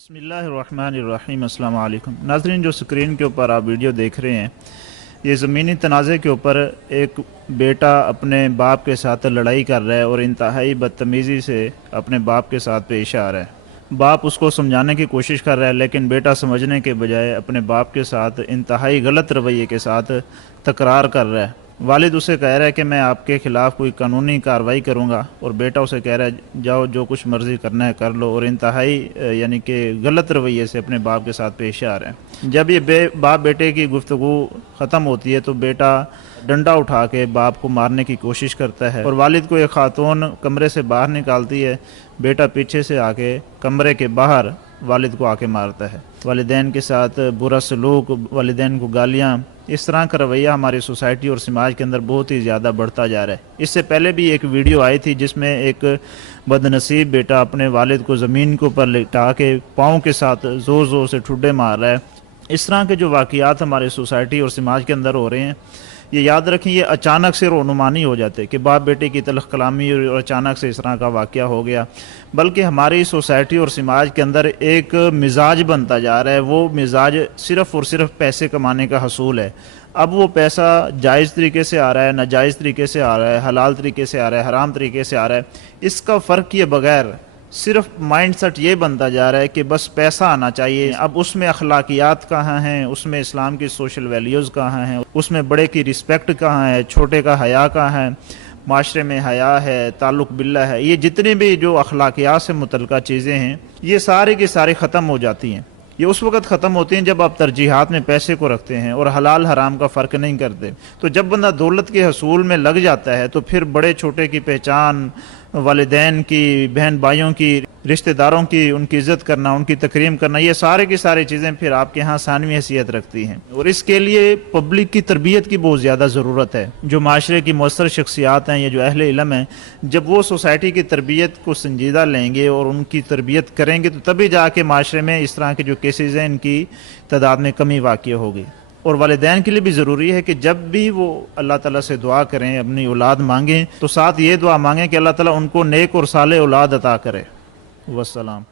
بسم اللہ الرحمن الرحیم۔ السلام علیکم ناظرین، جو سکرین کے اوپر آپ ویڈیو دیکھ رہے ہیں، یہ زمینی تنازع کے اوپر ایک بیٹا اپنے باپ کے ساتھ لڑائی کر رہا ہے اور انتہائی بدتمیزی سے اپنے باپ کے ساتھ پیش آ رہا ہے۔ باپ اس کو سمجھانے کی کوشش کر رہا ہے، لیکن بیٹا سمجھنے کے بجائے اپنے باپ کے ساتھ انتہائی غلط رویے کے ساتھ تکرار کر رہا ہے۔ والد اسے کہہ رہا ہے کہ میں آپ کے خلاف کوئی قانونی کارروائی کروں گا، اور بیٹا اسے کہہ رہا ہے جاؤ جو کچھ مرضی کرنا ہے کر لو، اور انتہائی یعنی کہ غلط رویے سے اپنے باپ کے ساتھ پیش آ رہے ہیں۔ جب یہ باپ بیٹے کی گفتگو ختم ہوتی ہے تو بیٹا ڈنڈا اٹھا کے باپ کو مارنے کی کوشش کرتا ہے، اور والد کو ایک خاتون کمرے سے باہر نکالتی ہے۔ بیٹا پیچھے سے آ کے کمرے کے باہر والد کو آ کے مارتا ہے۔ والدین کے ساتھ برا سلوک، والدین کو گالیاں، اس طرح کا رویہ ہماری سوسائٹی اور سماج کے اندر بہت ہی زیادہ بڑھتا جا رہا ہے۔ اس سے پہلے بھی ایک ویڈیو آئی تھی جس میں ایک بد نصیب بیٹا اپنے والد کو زمین کے اوپر لٹا کے پاؤں کے ساتھ زور زور سے ٹھڈے مار رہا ہے۔ اس طرح کے جو واقعات ہماری سوسائٹی اور سماج کے اندر ہو رہے ہیں، یہ یاد رکھیں یہ اچانک سے رونما نہیں ہو جاتے کہ باپ بیٹے کی تلخ کلامی اور اچانک سے اس طرح کا واقعہ ہو گیا، بلکہ ہماری سوسائٹی اور سماج کے اندر ایک مزاج بنتا جا رہا ہے۔ وہ مزاج صرف اور صرف پیسے کمانے کا حصول ہے۔ اب وہ پیسہ جائز طریقے سے آ رہا ہے، ناجائز طریقے سے آ رہا ہے، حلال طریقے سے آ رہا ہے، حرام طریقے سے آ رہا ہے، اس کا فرق کیے بغیر صرف مائنڈ سیٹ یہ بنتا جا رہا ہے کہ بس پیسہ آنا چاہیے۔ اب اس میں اخلاقیات کہاں ہیں، اس میں اسلام کی سوشل ویلیوز کہاں ہیں، اس میں بڑے کی رسپیکٹ کہاں ہے، چھوٹے کا حیا کہاں ہے، معاشرے میں حیا ہے، تعلق باللہ ہے، یہ جتنے بھی جو اخلاقیات سے متعلقہ چیزیں ہیں یہ سارے کی ساری ختم ہو جاتی ہیں۔ یہ اس وقت ختم ہوتی ہیں جب آپ ترجیحات میں پیسے کو رکھتے ہیں اور حلال حرام کا فرق نہیں کرتے۔ تو جب بندہ دولت کے حصول میں لگ جاتا ہے تو پھر بڑے چھوٹے کی پہچان، والدین کی، بہن بھائیوں کی، رشتہ داروں کی، ان کی عزت کرنا، ان کی تکریم کرنا، یہ سارے کی ساری چیزیں پھر آپ کے ہاں ثانوی حیثیت رکھتی ہیں، اور اس کے لیے پبلک کی تربیت کی بہت زیادہ ضرورت ہے۔ جو معاشرے کی مؤثر شخصیات ہیں یا جو اہل علم ہیں، جب وہ سوسائٹی کی تربیت کو سنجیدہ لیں گے اور ان کی تربیت کریں گے تو تبھی جا کے معاشرے میں اس طرح کے جو کیسز ہیں ان کی تعداد میں کمی واقع ہوگی۔ اور والدین کے لیے بھی ضروری ہے کہ جب بھی وہ اللہ تعالیٰ سے دعا کریں، اپنی اولاد مانگیں، تو ساتھ یہ دعا مانگیں کہ اللہ تعالیٰ ان کو نیک اور صالح اولاد عطا کرے۔ والسلام۔